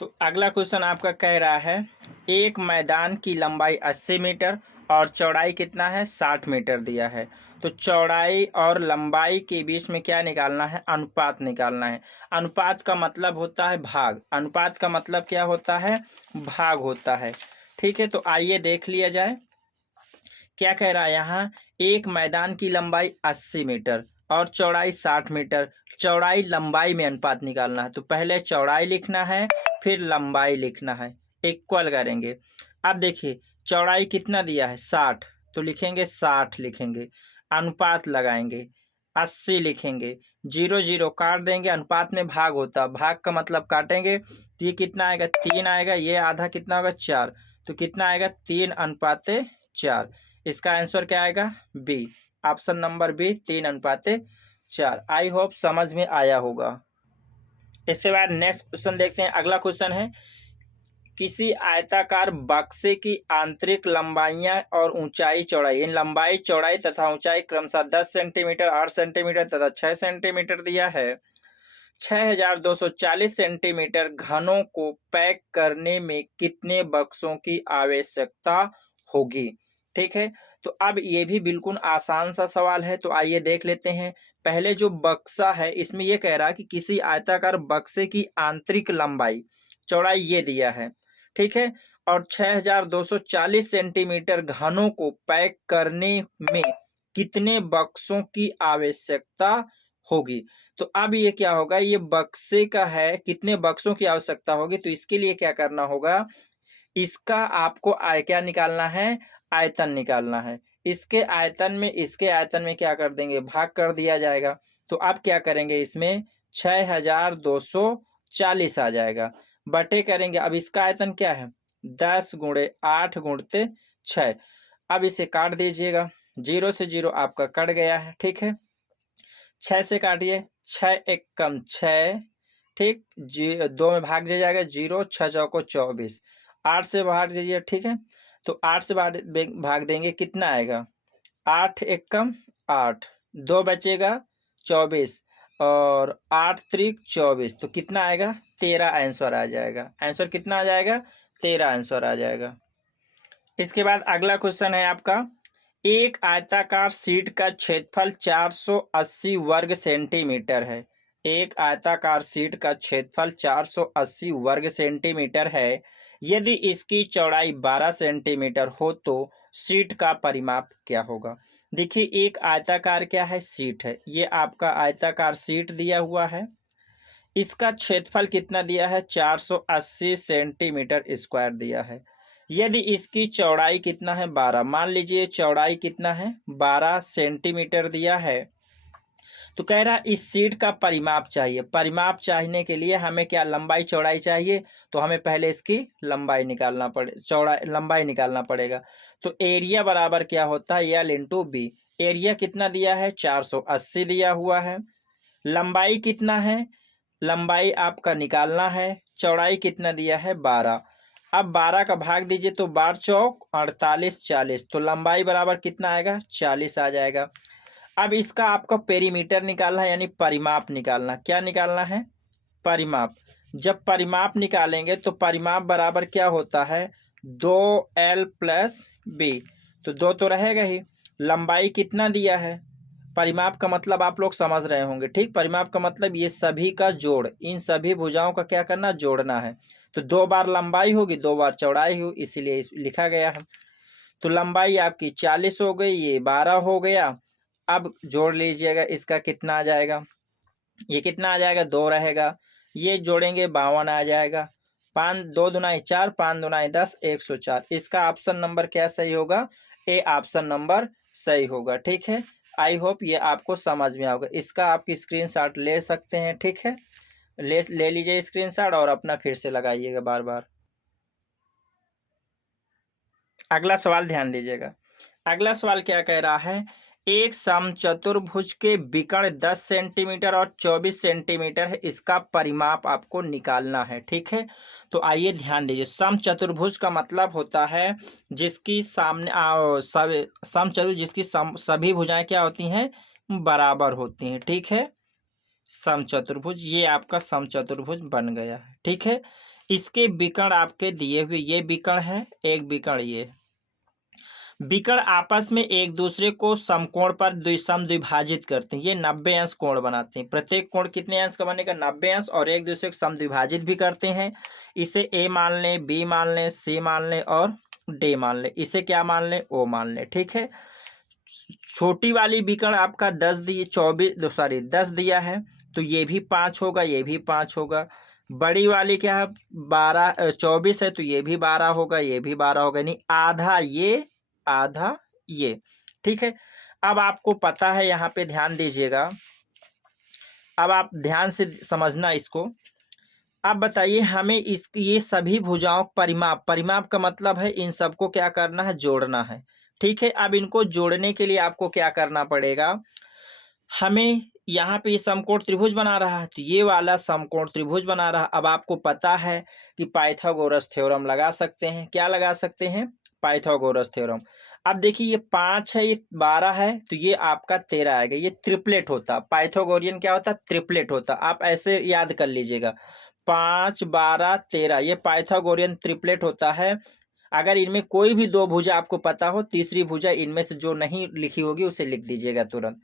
तो अगला क्वेश्चन आपका कह रहा है एक मैदान की लंबाई 80 मीटर और चौड़ाई कितना है 60 मीटर दिया है। तो चौड़ाई और लंबाई के बीच में क्या निकालना है, अनुपात निकालना है। अनुपात का मतलब होता है भाग, अनुपात का मतलब क्या होता है, भाग होता है। ठीक है, तो आइए देख लिया जाए क्या कह रहा है यहाँ। एक मैदान की लंबाई 80 मीटर और चौड़ाई 60 मीटर। चौड़ाई लंबाई में अनुपात निकालना है, तो पहले चौड़ाई लिखना है फिर लंबाई लिखना है, इक्वल करेंगे। अब देखिए चौड़ाई कितना दिया है 60, तो लिखेंगे 60 लिखेंगे, अनुपात लगाएंगे 80 लिखेंगे, 0 0 काट देंगे। अनुपात में भाग होता है, भाग का मतलब काटेंगे तो ये कितना आएगा 3 आएगा, ये आधा कितना होगा 4, तो कितना आएगा 3:4। इसका आंसर क्या आएगा B, option number B 3:4। I hope समझ में आया होगा। इसके बाद नेक्स्ट क्वेश्चन देखते हैं। अगला क्वेश्चन है किसी आयताकार बक्से की आंतरिक लंबाइयां और ऊंचाई चौड़ाई, इन लंबाई चौड़ाई तथा ऊंचाई क्रमशः 10 सेंटीमीटर 8 सेंटीमीटर तथा 6 सेंटीमीटर दिया है। 6240 सेंटीमीटर घनों को पैक करने में कितने बक्सों की आवश्यकता होगी। ठीक है, तो अब ये भी बिल्कुल आसान सा सवाल है, तो आइए देख लेते हैं। पहले जो बक्सा है इसमें ये कह रहा है कि किसी आयताकार बक्से की आंतरिक लंबाई चौड़ाई ये दिया है, ठीक है, और 6240 सेंटीमीटर घनों को पैक करने में कितने बक्सों की आवश्यकता होगी। तो अब ये क्या होगा, ये बक्से का है, कितने बक्सों की आवश्यकता होगी, तो इसके लिए क्या करना होगा, इसका आपको क्या निकालना है, आयतन निकालना है। इसके आयतन में इसके आयतन में क्या कर देंगे, भाग कर दिया जाएगा। तो अब क्या करेंगे, इसमें 6240 आ जाएगा, बटे करेंगे। अब इसका आयतन क्या है 10 × 8 × 6। अब इसे काट दीजिएगा, 0 से 0 आपका कट गया है, ठीक है। 6 से काटिए, 6 1 कम 6, ठीक, 2 में भाग दिया जाएगा 0, 6 चौको 24, 8 से भाग दीजिए, ठीक है। तो 8 से भाग देंगे कितना आएगा, 8 1 कम 8, 2 बचेगा 24 और 8 त्रिक 24, तो कितना आएगा 13 आंसर आ जाएगा। आंसर कितना आ जाएगा 13 आंसर आ जाएगा। इसके बाद अगला क्वेश्चन है आपका, एक आयताकार शीट का क्षेत्रफल 480 वर्ग सेंटीमीटर है। एक आयताकार शीट का क्षेत्रफल 480 वर्ग सेंटीमीटर है। यदि इसकी चौड़ाई 12 सेंटीमीटर हो तो शीट का परिमाप क्या होगा। देखिए एक आयताकार क्या है, शीट है, ये आपका आयताकार शीट दिया हुआ है। इसका क्षेत्रफल कितना दिया है 480 सेंटीमीटर स्क्वायर दिया है। यदि इसकी चौड़ाई कितना है 12, मान लीजिए चौड़ाई कितना है 12 सेंटीमीटर दिया है, तो कह रहा है इस शीट का परिमाप चाहिए। परिमाप चाहने के लिए हमें क्या लंबाई चौड़ाई चाहिए, तो हमें पहले इसकी लंबाई निकालना लंबाई निकालना पड़ेगा। तो एरिया बराबर क्या होता है एल इंटू बी। एरिया कितना दिया है 480 दिया हुआ है, लंबाई कितना है, लंबाई आपका निकालना है, चौड़ाई कितना दिया है 12। अब 12 का भाग दीजिए तो 12 चौक 48 40, तो लंबाई बराबर कितना आएगा 40 आ जाएगा। अब इसका आपका पेरीमीटर निकालना है, यानी परिमाप निकालना। क्या निकालना है, परिमाप। जब परिमाप निकालेंगे तो परिमाप बराबर क्या होता है 2L + B, तो 2 तो रहेगा ही। लंबाई कितना दिया है, परिमाप का मतलब आप लोग समझ रहे होंगे, ठीक। परिमाप का मतलब ये सभी का जोड़, इन सभी भुजाओं का क्या करना, जोड़ना है। तो 2 बार लंबाई होगी 2 बार चौड़ाई हो, इसीलिए लिखा गया है। तो लंबाई आपकी 40 हो गई, ये 12 हो गया। अब जोड़ लीजिएगा, इसका कितना आ जाएगा, ये कितना आ जाएगा 2 रहेगा, ये जोड़ेंगे 52 आ जाएगा। 5 2 दूनाई 4, 5 दूनाई 10, 104। इसका ऑप्शन नंबर क्या सही होगा, ए ऑप्शन नंबर सही होगा, ठीक है। आई होप ये आपको समझ में आएगा। इसका आप स्क्रीनशॉट ले सकते हैं, ठीक है, ले लीजिए स्क्रीनशॉट और अपना फिर से लगाइएगा बार बार। अगला सवाल ध्यान दीजिएगा। अगला सवाल क्या कह रहा है, एक समचतुर्भुज के विकर्ण 10 सेंटीमीटर और 24 सेंटीमीटर है, इसका परिमाप आपको निकालना है, ठीक है। तो आइए ध्यान दीजिए, समचतुर्भुज का मतलब होता है जिसकी सामने समचतुर्भुज जिसकी सभी भुजाएं क्या होती हैं, बराबर होती हैं, ठीक है। समचतुर्भुज, ये आपका समचतुर्भुज बन गया है, ठीक है। इसके विकर्ण आपके दिए हुए, ये विकर्ण है, एक विकर्ण ये। विकर्ण आपस में एक दूसरे को समकोण पर समद्विभाजित करते हैं, ये 90 अंश कोण बनाते हैं। प्रत्येक कोण कितने अंश का बनेगा? 90 अंश, और एक दूसरे को समद्विभाजित भी करते हैं। इसे ए मान लें, बी मान लें, सी मान लें और डी मान लें। इसे क्या मान लें? ओ मान लें। ठीक है, छोटी वाली विकर्ण आपका 10 दिए, 10 दिया है, तो ये भी 5 होगा, ये भी 5 होगा। बड़ी वाली क्या है? 24 है, तो ये भी 12 होगा, ये भी 12 होगा, यानी आधा ये आधा ये। ठीक है, अब आपको पता है, यहाँ पे ध्यान दीजिएगा, अब आप ध्यान से समझना इसको। अब बताइए हमें ये सभी भुजाओं परिमाप का मतलब है इन सबको क्या करना है? जोड़ना है। ठीक है, अब इनको जोड़ने के लिए आपको क्या करना पड़ेगा? हमें यहाँ पे ये समकोण त्रिभुज बना रहा है, तो ये वाला समकोण त्रिभुज बना रहा है। अब आपको पता है कि पाइथागोरस थ्योरम लगा सकते हैं। क्या लगा सकते हैं? Pythagoras theorem. अब देखिए ये 5 है, ये 12 है, तो ये आपका 13 आएगा। ये ट्रिपलेट होता, पाइथागोरियन क्या होता? ट्रिपलेट होता। आप ऐसे याद कर लीजिएगा, 5 12 13, ये पाइथागोरियन ट्रिपलेट होता है। अगर इनमें कोई भी दो भुजा आपको पता हो, तीसरी भुजा इनमें से जो नहीं लिखी होगी उसे लिख दीजिएगा तुरंत।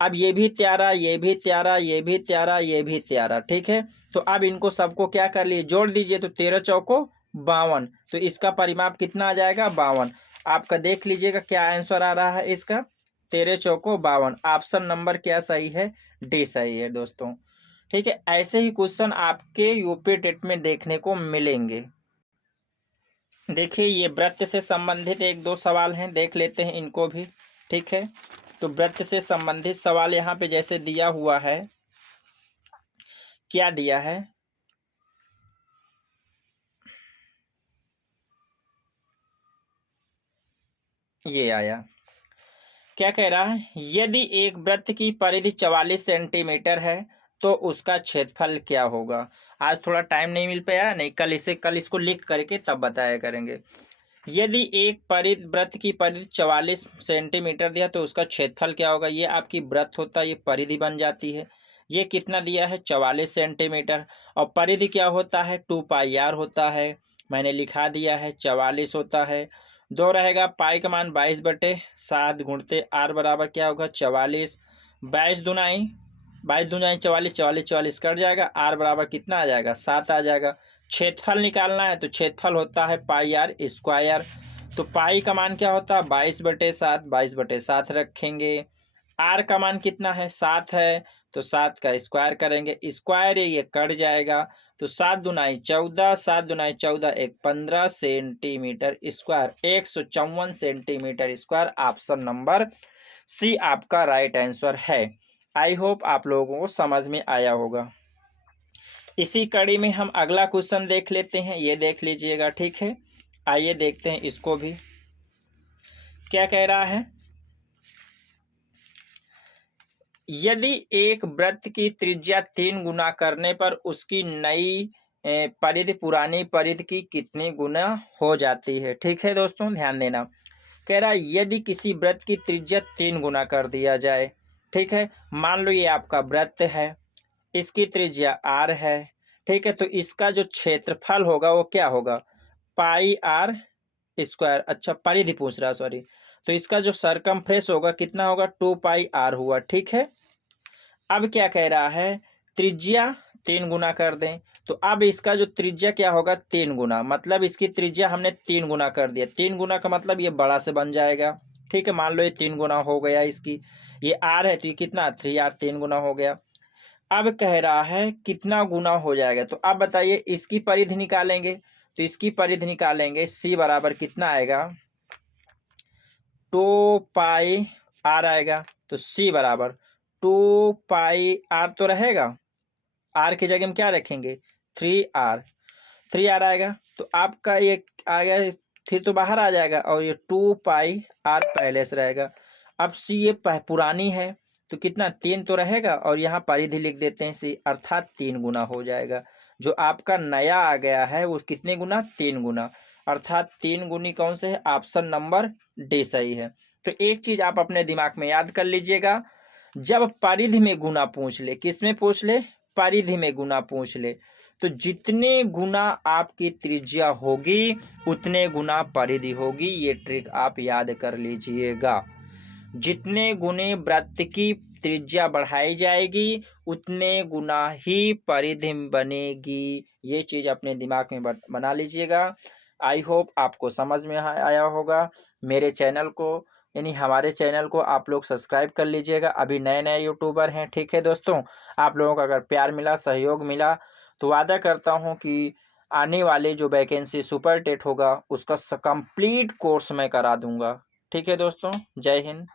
अब ये भी 13, ये भी 13, ये भी 13, ये भी 13। ठीक है, तो अब इनको सबको क्या कर लिए? जोड़ दीजिए, तो 13 चौको 52, तो इसका परिमाप कितना आ जाएगा? 52। आपका देख लीजिएगा क्या आंसर आ रहा है इसका? 13 चौको 52। ऑप्शन नंबर क्या सही है? डी सही है दोस्तों। ठीक है, ऐसे ही क्वेश्चन आपके यूपी टेट में देखने को मिलेंगे। देखिए ये वृत्त से संबंधित एक दो सवाल हैं, देख लेते हैं इनको भी। ठीक है, तो वृत्त से संबंधित सवाल यहाँ पे जैसे दिया हुआ है, क्या दिया है? ये आया, क्या कह रहा है? यदि एक वृत्त की परिधि 44 सेंटीमीटर है तो उसका क्षेत्रफल क्या होगा? आज थोड़ा टाइम नहीं मिल पाया, नहीं कल इसको लिख करके तब बताया करेंगे। यदि एक वृत्त की परिधि 44 सेंटीमीटर दिया तो उसका क्षेत्रफल क्या होगा? ये आपकी वृत्त होता है, ये परिधि बन जाती है। ये कितना दिया है? 44 सेंटीमीटर। और परिधि क्या होता है? 2πr होता है। मैंने लिखा दिया है, 44 होता है। 2 रहेगा, पाई का मान 22/7 गुणते आर बराबर क्या होगा? 44। 22 दूनाई 44, 44 44 कट जाएगा, आर बराबर कितना आ जाएगा? 7 आ जाएगा। क्षेत्रफल निकालना है तो क्षेत्रफल होता है πr²। तो पाई का मान क्या होता है? 22/7, 22/7 रखेंगे। आर का मान कितना है? 7 है, तो 7 का स्क्वायर करेंगे, स्क्वायर ये कट जाएगा, तो 7 दूनाई 14, 7 दूनाई 14, एक 15 centimetre square, 154 centimetre square. Option number C आपका राइट आंसर है। आई होप आप लोगों को समझ में आया होगा। इसी कड़ी में हम अगला क्वेश्चन देख लेते हैं, ये देख लीजिएगा। ठीक है, आइए देखते हैं इसको भी, क्या कह रहा है? यदि एक वृत्त की त्रिज्या 3 गुना करने पर उसकी नई परिधि पुरानी परिधि की कितनी गुना हो जाती है? ठीक है दोस्तों, ध्यान देना। कह रहा है यदि किसी वृत्त की त्रिज्या 3 गुना कर दिया जाए, ठीक है, मान लो ये आपका वृत्त है, इसकी त्रिज्या r है। ठीक है, तो इसका जो क्षेत्रफल होगा वो क्या होगा? πr²। अच्छा, परिधि पूछ रहा, सॉरी। तो इसका जो सरकमफ्रेंस होगा कितना होगा? 2πr हुआ। ठीक है, अब क्या कह रहा है? त्रिज्या 3 गुना कर दें, तो अब इसका जो त्रिज्या क्या होगा? 3 गुना, मतलब इसकी त्रिज्या हमने 3 गुना कर दिया। 3 गुना का मतलब ये बड़ा से बन जाएगा। ठीक है, मान लो ये 3 गुना हो गया इसकी, ये r है तो ये कितना? 3r, 3 गुना हो गया। अब कह रहा है कितना गुना हो जाएगा? तो अब बताइए, इसकी परिधि निकालेंगे, तो इसकी परिधि निकालेंगे, c बराबर कितना आएगा? 2πr आएगा, तो c बराबर 2πr तो रहेगा, r की जगह में क्या रखेंगे? 3r आएगा, तो आपका ये आ गया, फिर तो बाहर आ जाएगा, और ये 2πr पहले से रहेगा। अब c ये पुरानी है, तो कितना? 3 तो रहेगा, और यहाँ परिधि लिख देते हैं c, अर्थात 3 गुना हो जाएगा। जो आपका नया आ गया है वो कितने गुना? 3 गुना, अर्थात 3 गुनी कौन से है? ऑप्शन नंबर डी सही है। तो एक चीज आप अपने दिमाग में याद कर लीजिएगा, जब परिधि में गुना पूछ ले, किस में पूछ ले? परिधि में गुना पूछ ले, तो जितने गुना आपकी त्रिज्या होगी उतने गुना परिधि होगी। ये ट्रिक आप याद कर लीजिएगा। जितने गुने वृत्त की त्रिज्या बढ़ाई जाएगी उतने गुना ही परिधि बनेगी। ये चीज अपने दिमाग में बना लीजिएगा। आई होप आपको समझ में आया होगा। मेरे चैनल को यानी हमारे चैनल को आप लोग सब्सक्राइब कर लीजिएगा। अभी नए नए यूट्यूबर हैं, ठीक है दोस्तों। आप लोगों का अगर प्यार मिला, सहयोग मिला, तो वादा करता हूँ कि आने वाले जो वैकेंसी सुपर टेट होगा उसका कंप्लीट कोर्स मैं करा दूंगा। ठीक है दोस्तों, जय हिंद।